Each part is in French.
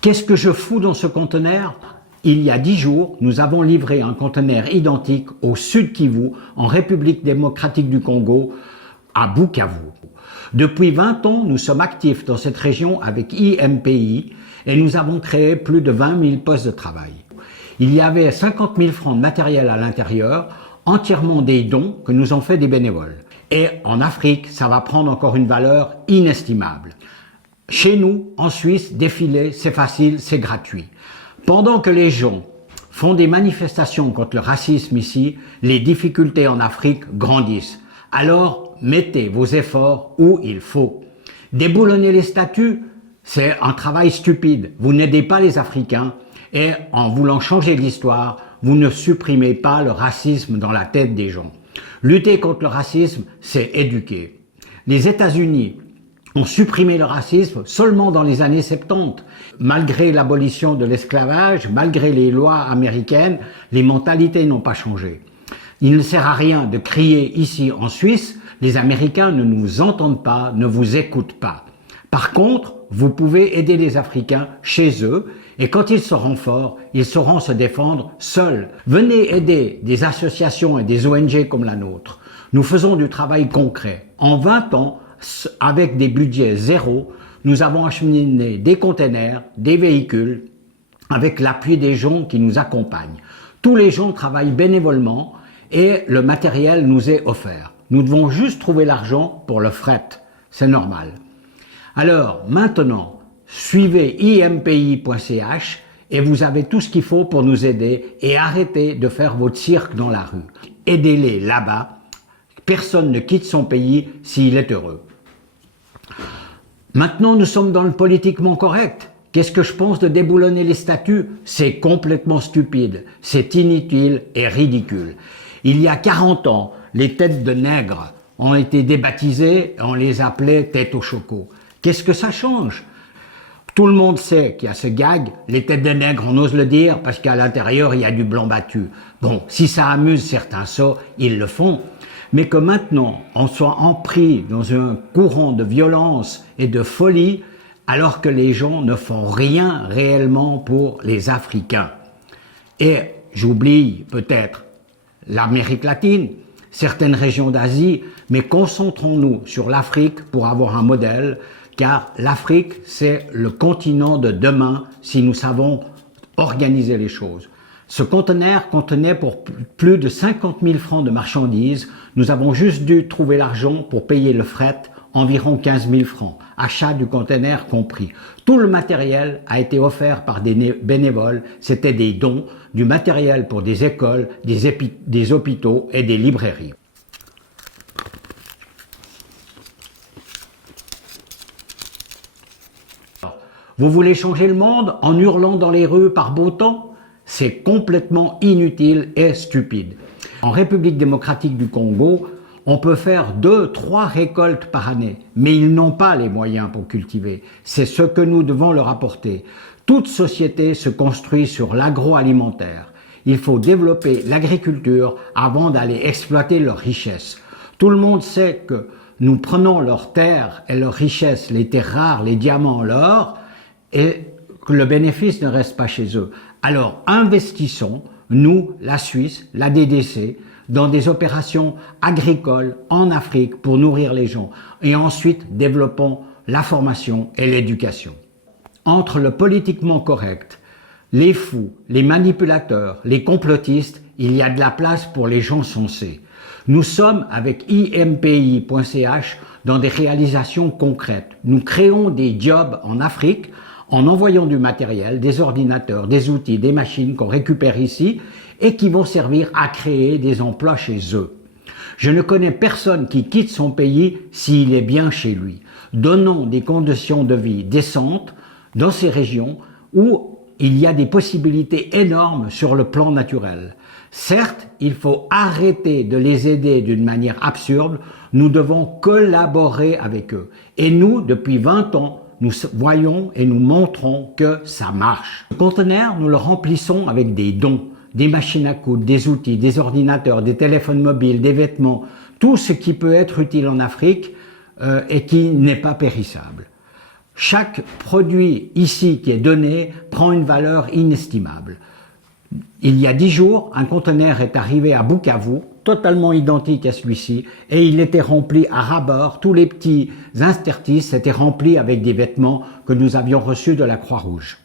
Qu'est-ce que je fous dans ce conteneur? Il y a 10 jours, nous avons livré un conteneur identique au Sud Kivu, en République démocratique du Congo, à Bukavu. Depuis 20 ans, nous sommes actifs dans cette région avec IMPI et nous avons créé plus de 20 000 postes de travail. Il y avait 50 000 francs de matériel à l'intérieur, entièrement des dons que nous ont fait des bénévoles. Et en Afrique, ça va prendre encore une valeur inestimable. Chez nous, en Suisse, défiler, c'est facile, c'est gratuit. Pendant que les gens font des manifestations contre le racisme ici, les difficultés en Afrique grandissent. Alors, mettez vos efforts où il faut. Déboulonner les statuts, c'est un travail stupide. Vous n'aidez pas les Africains et en voulant changer l'histoire, vous ne supprimez pas le racisme dans la tête des gens. Lutter contre le racisme, c'est éduquer. Les États-Unis ont supprimé le racisme seulement dans les années 70. Malgré l'abolition de l'esclavage, malgré les lois américaines, les mentalités n'ont pas changé. Il ne sert à rien de crier ici en Suisse, les Américains ne nous entendent pas, ne vous écoutent pas. Par contre, vous pouvez aider les Africains chez eux et quand ils seront forts, ils sauront se défendre seuls. Venez aider des associations et des ONG comme la nôtre. Nous faisons du travail concret. En 20 ans, avec des budgets zéro, nous avons acheminé des containers, des véhicules, avec l'appui des gens qui nous accompagnent. Tous les gens travaillent bénévolement et le matériel nous est offert. Nous devons juste trouver l'argent pour le fret, c'est normal. Alors maintenant, suivez impi.ch et vous avez tout ce qu'il faut pour nous aider et arrêtez de faire votre cirque dans la rue. Aidez-les là-bas. Personne ne quitte son pays s'il est heureux. Maintenant, nous sommes dans le politiquement correct. Qu'est-ce que je pense de déboulonner les statuts? C'est complètement stupide, c'est inutile et ridicule. Il y a 40 ans, les têtes de nègres ont été débaptisées et on les appelait têtes au choco. Qu'est-ce que ça change? Tout le monde sait qu'il y a ce gag, les têtes de nègres, on ose le dire parce qu'à l'intérieur, il y a du blanc battu. Bon, si ça amuse certains sots, ils le font. Mais que maintenant, on soit empris dans un courant de violence et de folie, alors que les gens ne font rien réellement pour les Africains. Et j'oublie peut-être l'Amérique latine, certaines régions d'Asie, mais concentrons-nous sur l'Afrique pour avoir un modèle, car l'Afrique, c'est le continent de demain si nous savons organiser les choses. Ce conteneur contenait pour plus de 50 000 francs de marchandises. Nous avons juste dû trouver l'argent pour payer le fret, environ 15 000 francs, achat du conteneur compris. Tout le matériel a été offert par des bénévoles, c'était des dons, du matériel pour des écoles, des hôpitaux et des librairies. Vous voulez changer le monde en hurlant dans les rues par beau temps? C'est complètement inutile et stupide. En République démocratique du Congo, on peut faire 2-3 récoltes par année, mais ils n'ont pas les moyens pour cultiver. C'est ce que nous devons leur apporter. Toute société se construit sur l'agroalimentaire. Il faut développer l'agriculture avant d'aller exploiter leurs richesses. Tout le monde sait que nous prenons leurs terres et leurs richesses, les terres rares, les diamants, l'or, et que le bénéfice ne reste pas chez eux. Alors investissons, nous, la Suisse, la DDC, dans des opérations agricoles en Afrique pour nourrir les gens et ensuite développons la formation et l'éducation. Entre le politiquement correct, les fous, les manipulateurs, les complotistes, il y a de la place pour les gens sensés. Nous sommes avec impi.ch dans des réalisations concrètes. Nous créons des jobs en Afrique en envoyant du matériel, des ordinateurs, des outils, des machines qu'on récupère ici et qui vont servir à créer des emplois chez eux. Je ne connais personne qui quitte son pays s'il est bien chez lui. Donnons des conditions de vie décentes dans ces régions où il y a des possibilités énormes sur le plan naturel. Certes, il faut arrêter de les aider d'une manière absurde, nous devons collaborer avec eux. Et nous, depuis 20 ans, nous voyons et nous montrons que ça marche. Le conteneur, nous le remplissons avec des dons, des machines à coudre, des outils, des ordinateurs, des téléphones mobiles, des vêtements, tout ce qui peut être utile en Afrique et qui n'est pas périssable. Chaque produit ici qui est donné prend une valeur inestimable. Il y a 10 jours, un conteneur est arrivé à Bukavu, totalement identique à celui-ci, et il était rempli à ras-bord, tous les petits interstices étaient remplis avec des vêtements que nous avions reçus de la Croix-Rouge.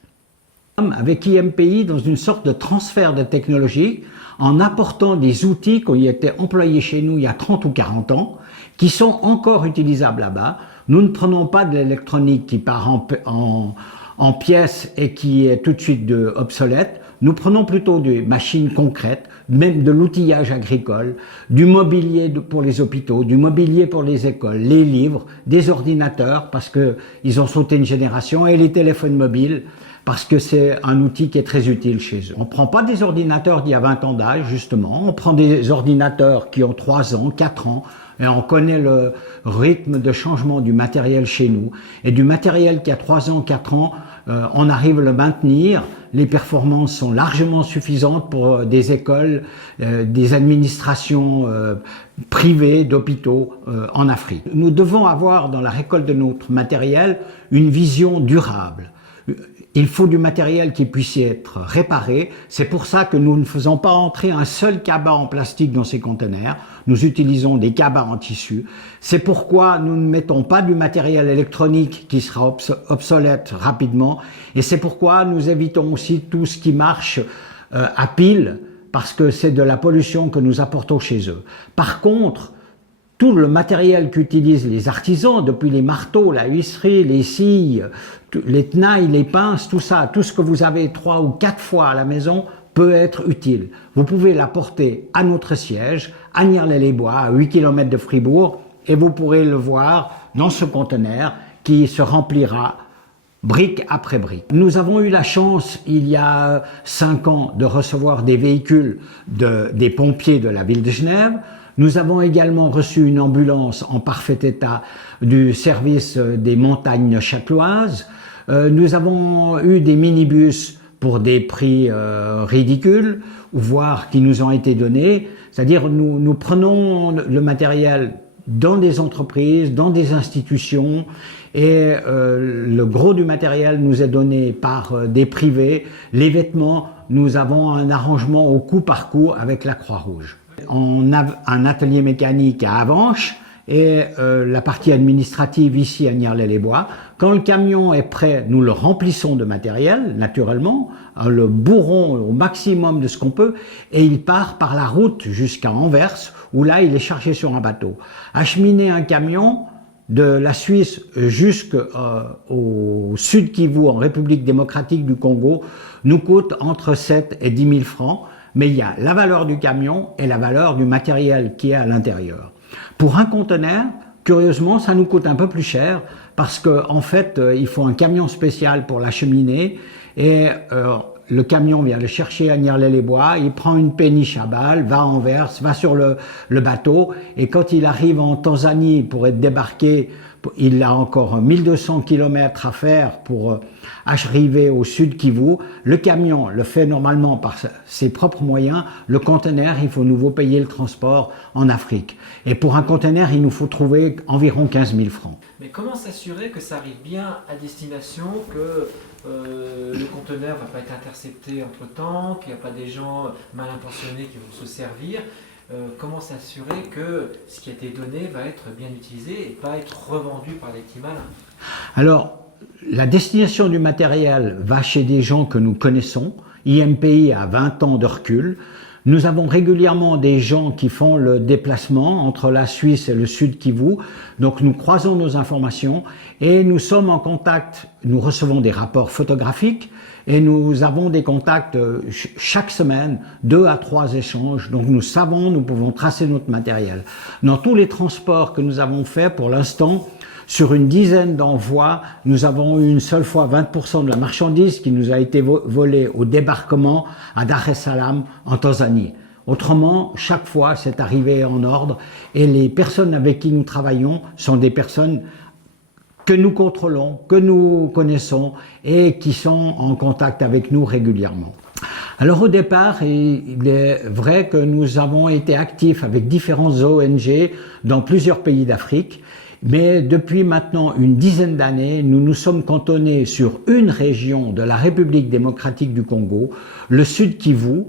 Avec IMPI, dans une sorte de transfert de technologie, en apportant des outils qui étaient employés chez nous il y a 30 ou 40 ans, qui sont encore utilisables là-bas. Nous ne prenons pas de l'électronique qui part en pièces et qui est tout de suite obsolète. Nous prenons plutôt des machines concrètes, même de l'outillage agricole, du mobilier pour les hôpitaux, du mobilier pour les écoles, les livres, des ordinateurs parce qu'ils ont sauté une génération et les téléphones mobiles parce que c'est un outil qui est très utile chez eux. On ne prend pas des ordinateurs d'il y a 20 ans d'âge, justement. On prend des ordinateurs qui ont 3 ans, 4 ans, et on connaît le rythme de changement du matériel chez nous. Et du matériel qui a 3 ans, 4 ans, on arrive à le maintenir. Les performances sont largement suffisantes pour des écoles, des administrations privées, d'hôpitaux en Afrique. Nous devons avoir dans la récolte de notre matériel une vision durable. Il faut du matériel qui puisse être réparé. C'est pour ça que nous ne faisons pas entrer un seul cabas en plastique dans ces conteneurs. Nous utilisons des cabas en tissu. C'est pourquoi nous ne mettons pas du matériel électronique qui sera obsolète rapidement. Et c'est pourquoi nous évitons aussi tout ce qui marche à pile, parce que c'est de la pollution que nous apportons chez eux. Par contre, tout le matériel qu'utilisent les artisans, depuis les marteaux, la huisserie, les scies, les tenailles, les pinces, tout ça, tout ce que vous avez 3 ou 4 fois à la maison peut être utile. Vous pouvez l'apporter à notre siège, à Niarlé-les-Bois, à 8 km de Fribourg, et vous pourrez le voir dans ce conteneur qui se remplira brique après brique. Nous avons eu la chance, il y a 5 ans, de recevoir des véhicules des pompiers de la ville de Genève. Nous avons également reçu une ambulance en parfait état du service des montagnes châteloises. Nous avons eu des minibus pour des prix ridicules, voire qui nous ont été donnés. C'est-à-dire nous prenons le matériel dans des entreprises, dans des institutions, et le gros du matériel nous est donné par des privés. Les vêtements, nous avons un arrangement au coup par coup avec la Croix-Rouge. On a un atelier mécanique à Avenches et la partie administrative ici à Niarlé-les-Bois. Quand le camion est prêt, nous le remplissons de matériel, naturellement, le bourrons au maximum de ce qu'on peut, et il part par la route jusqu'à Anvers, où là il est chargé sur un bateau. Acheminer un camion de la Suisse jusqu'au sud Kivu, en République démocratique du Congo, nous coûte entre 7 et 10 000 francs. Mais il y a la valeur du camion et la valeur du matériel qui est à l'intérieur. Pour un conteneur, curieusement, ça nous coûte un peu plus cher parce qu'en fait, il faut un camion spécial pour l'acheminer et le camion vient le chercher à Niarlé-les-Bois, il prend une péniche à balle, va à Anvers, va sur le bateau et quand il arrive en Tanzanie pour être débarqué, il a encore 1200 km à faire pour arriver au sud Kivu. Le camion le fait normalement par ses propres moyens. Le conteneur, il faut nouveau payer le transport en Afrique. Et pour un conteneur, il nous faut trouver environ 15 000 francs. Mais comment s'assurer que ça arrive bien à destination, que le conteneur ne va pas être intercepté entre-temps, qu'il n'y a pas des gens mal intentionnés qui vont se servir? Comment s'assurer que ce qui a été donné va être bien utilisé et pas être revendu par les petits malins? Alors, la destination du matériel va chez des gens que nous connaissons. IMPI a 20 ans de recul. Nous avons régulièrement des gens qui font le déplacement entre la Suisse et le sud Kivu. Donc nous croisons nos informations et nous sommes en contact. Nous recevons des rapports photographiques et nous avons des contacts chaque semaine, 2 à 3 échanges. Donc nous savons, nous pouvons tracer notre matériel. Dans tous les transports que nous avons faits pour l'instant, sur une dizaine d'envois, nous avons eu une seule fois 20% de la marchandise qui nous a été volée au débarquement à Dar es Salaam en Tanzanie. Autrement, chaque fois, c'est arrivé en ordre et les personnes avec qui nous travaillons sont des personnes que nous contrôlons, que nous connaissons et qui sont en contact avec nous régulièrement. Alors au départ, il est vrai que nous avons été actifs avec différentes ONG dans plusieurs pays d'Afrique, mais depuis maintenant une dizaine d'années, nous nous sommes cantonnés sur une région de la République démocratique du Congo, le Sud Kivu,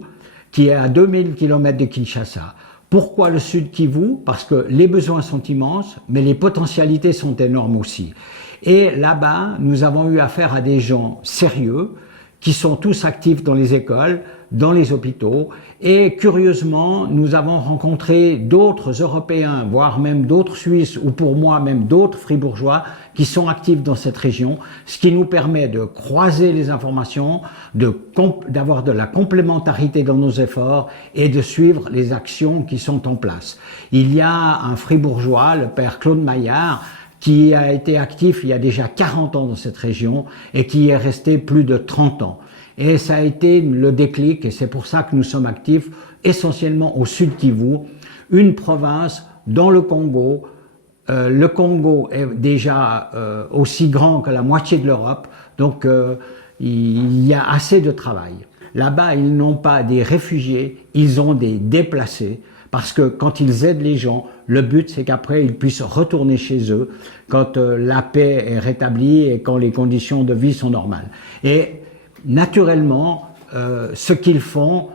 qui est à 2000 km de Kinshasa. Pourquoi le Sud Kivu? Parce que les besoins sont immenses, mais les potentialités sont énormes aussi. Et là-bas, nous avons eu affaire à des gens sérieux, qui sont tous actifs dans les écoles, dans les hôpitaux. Et curieusement, nous avons rencontré d'autres Européens, voire même d'autres Suisses, ou pour moi même d'autres Fribourgeois, qui sont actifs dans cette région, ce qui nous permet de croiser les informations, d'avoir de la complémentarité dans nos efforts et de suivre les actions qui sont en place. Il y a un Fribourgeois, le père Claude Maillard, qui a été actif il y a déjà 40 ans dans cette région et qui y est resté plus de 30 ans. Et ça a été le déclic, et c'est pour ça que nous sommes actifs essentiellement au Sud Kivu, une province dans le Congo. Le Congo est déjà aussi grand que la moitié de l'Europe, donc il y a assez de travail. Là-bas, ils n'ont pas des réfugiés, ils ont des déplacés. Parce que quand ils aident les gens, le but c'est qu'après ils puissent retourner chez eux quand la paix est rétablie et quand les conditions de vie sont normales. Et naturellement, ce qu'ils font,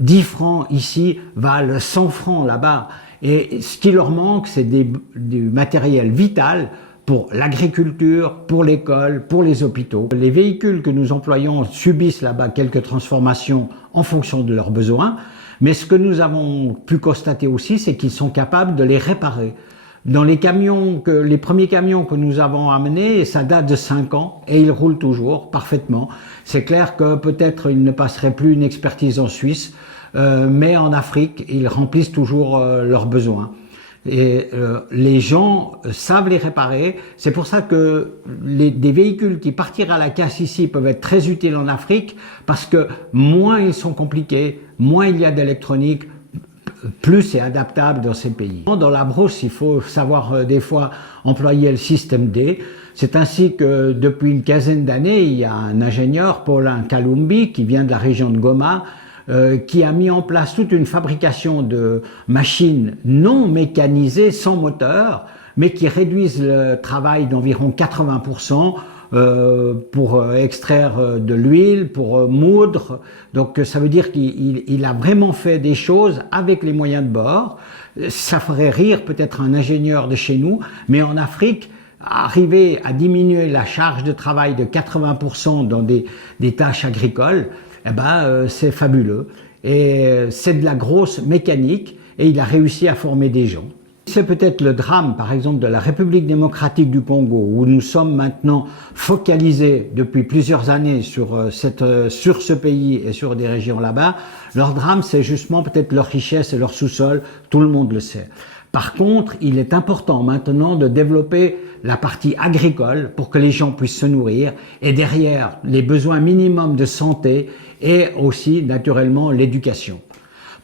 10 francs ici valent 100 francs là-bas. Et ce qui leur manque, c'est du matériel vital pour l'agriculture, pour l'école, pour les hôpitaux. Les véhicules que nous employons subissent là-bas quelques transformations en fonction de leurs besoins. Mais ce que nous avons pu constater aussi, c'est qu'ils sont capables de les réparer. Dans les premiers camions que nous avons amenés, ça date de 5 ans et ils roulent toujours parfaitement. C'est clair que peut-être ils ne passeraient plus une expertise en Suisse, mais en Afrique, ils remplissent toujours leurs besoins. Et les gens savent les réparer. C'est pour ça que des véhicules qui partirent à la casse ici peuvent être très utiles en Afrique, parce que moins ils sont compliqués, moins il y a d'électronique, plus c'est adaptable dans ces pays. Dans la brousse, il faut savoir des fois employer le système D. C'est ainsi que depuis une quinzaine d'années, il y a un ingénieur, Paulin Kalumbi, qui vient de la région de Goma, qui a mis en place toute une fabrication de machines non mécanisées, sans moteur, mais qui réduisent le travail d'environ 80%, pour extraire de l'huile, pour moudre. Donc ça veut dire qu'il a vraiment fait des choses avec les moyens de bord. Ça ferait rire peut-être un ingénieur de chez nous, mais en Afrique, arriver à diminuer la charge de travail de 80% dans des tâches agricoles, eh ben, c'est fabuleux. Et c'est de la grosse mécanique et il a réussi à former des gens. C'est peut-être le drame, par exemple, de la République démocratique du Congo, où nous sommes maintenant focalisés depuis plusieurs années sur ce pays et sur des régions là-bas. Leur drame, c'est justement peut-être leur richesse et leur sous-sol, tout le monde le sait. Par contre, il est important maintenant de développer la partie agricole pour que les gens puissent se nourrir, et derrière les besoins minimums de santé et aussi naturellement l'éducation.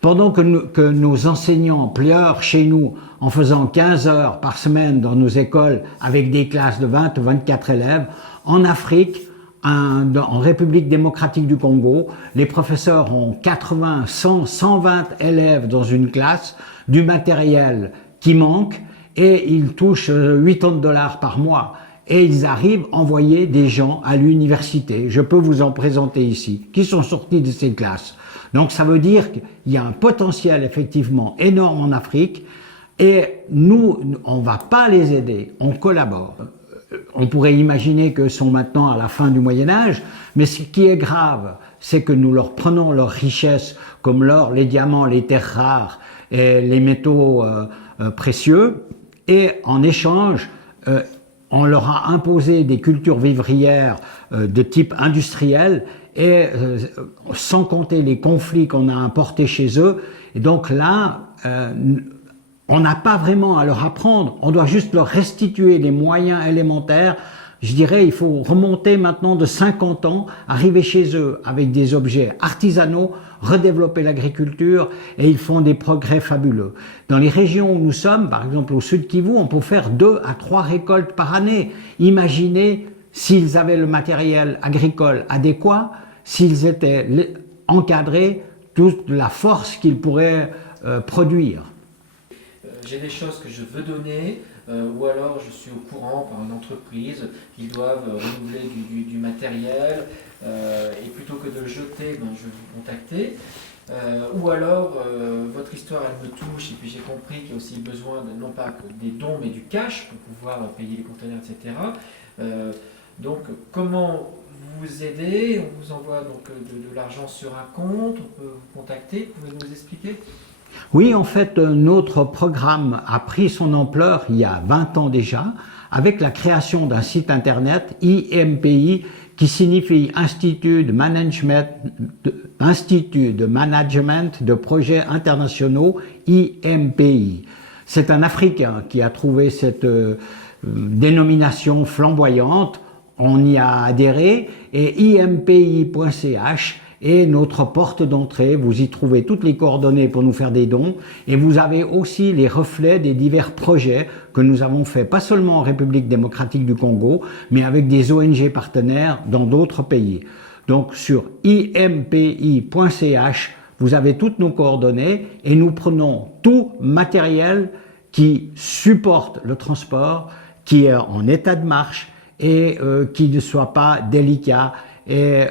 Pendant que nos enseignants pleurent chez nous en faisant 15 heures par semaine dans nos écoles avec des classes de 20 ou 24 élèves, en Afrique, en République démocratique du Congo, les professeurs ont 80, 100, 120 élèves dans une classe, du matériel qui manque, et ils touchent 80 $ par mois. Et ils arrivent à envoyer des gens à l'université. Je peux vous en présenter ici, qui sont sortis de ces classes. Donc ça veut dire qu'il y a un potentiel effectivement énorme en Afrique, et nous, on ne va pas les aider, on collabore. On pourrait imaginer qu'ils sont maintenant à la fin du Moyen-Âge, mais ce qui est grave, c'est que nous leur prenons leurs richesses, comme l'or, les diamants, les terres rares et les métaux précieux, et en échange, on leur a imposé des cultures vivrières de type industriel, et sans compter les conflits qu'on a importés chez eux. Et donc là, on n'a pas vraiment à leur apprendre, on doit juste leur restituer les moyens élémentaires Je dirais il faut remonter maintenant de 50 ans, arriver chez eux avec des objets artisanaux, redévelopper l'agriculture et ils font des progrès fabuleux. Dans les régions où nous sommes, par exemple au Sud Kivu, on peut faire 2 à 3 récoltes par année. Imaginez s'ils avaient le matériel agricole adéquat, s'ils étaient encadrés, toute la force qu'ils pourraient produire. J'ai des choses que je veux donner, ou alors je suis au courant par une entreprise qu'ils doivent renouveler du matériel, et plutôt que de le jeter, ben, je vais vous contacter. Ou alors votre histoire elle me touche et puis j'ai compris qu'il y a aussi besoin de, non pas des dons mais du cash pour pouvoir payer les conteneurs, etc. Donc comment vous aider? On vous envoie donc de l'argent sur un compte, on peut vous contacter, vous pouvez nous expliquer? Oui, en fait, notre programme a pris son ampleur il y a 20 ans déjà, avec la création d'un site internet, IMPI, qui signifie Institut de Management de Projets Internationaux, IMPI. C'est un Africain qui a trouvé cette dénomination flamboyante, on y a adhéré, et impi.ch est notre porte d'entrée. Vous y trouvez toutes les coordonnées pour nous faire des dons et vous avez aussi les reflets des divers projets que nous avons faits, pas seulement en République démocratique du Congo, mais avec des ONG partenaires dans d'autres pays. Donc sur impi.ch, vous avez toutes nos coordonnées et nous prenons tout matériel qui supporte le transport, qui est en état de marche et qui ne soit pas délicat et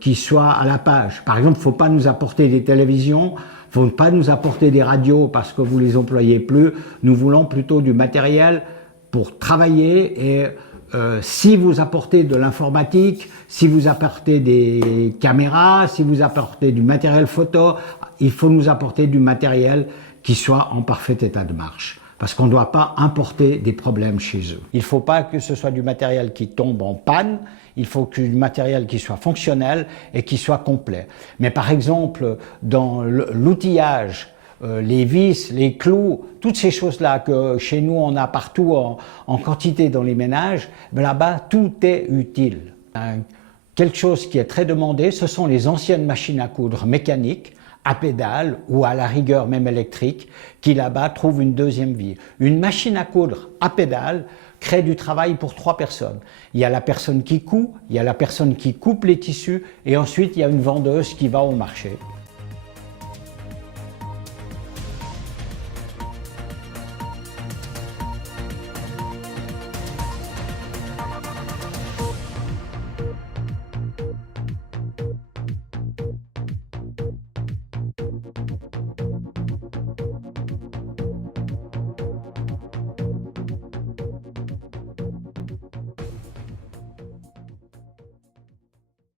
qui soit à la page. Par exemple, il ne faut pas nous apporter des télévisions, il ne faut pas nous apporter des radios parce que vous ne les employez plus. Nous voulons plutôt du matériel pour travailler et si vous apportez de l'informatique, si vous apportez des caméras, si vous apportez du matériel photo, il faut nous apporter du matériel qui soit en parfait état de marche. Parce qu'on ne doit pas importer des problèmes chez eux. Il ne faut pas que ce soit du matériel qui tombe en panne, il faut que du matériel qui soit fonctionnel et qui soit complet. Mais par exemple, dans l'outillage, les vis, les clous, toutes ces choses-là que chez nous on a partout en quantité dans les ménages, ben là-bas tout est utile. Quelque chose qui est très demandé, ce sont les anciennes machines à coudre mécaniques, à pédale ou à la rigueur même électrique, qui là-bas trouvent une deuxième vie. Une machine à coudre à pédale crée du travail pour 3 personnes. Il y a la personne qui coud, il y a la personne qui coupe les tissus et ensuite il y a une vendeuse qui va au marché.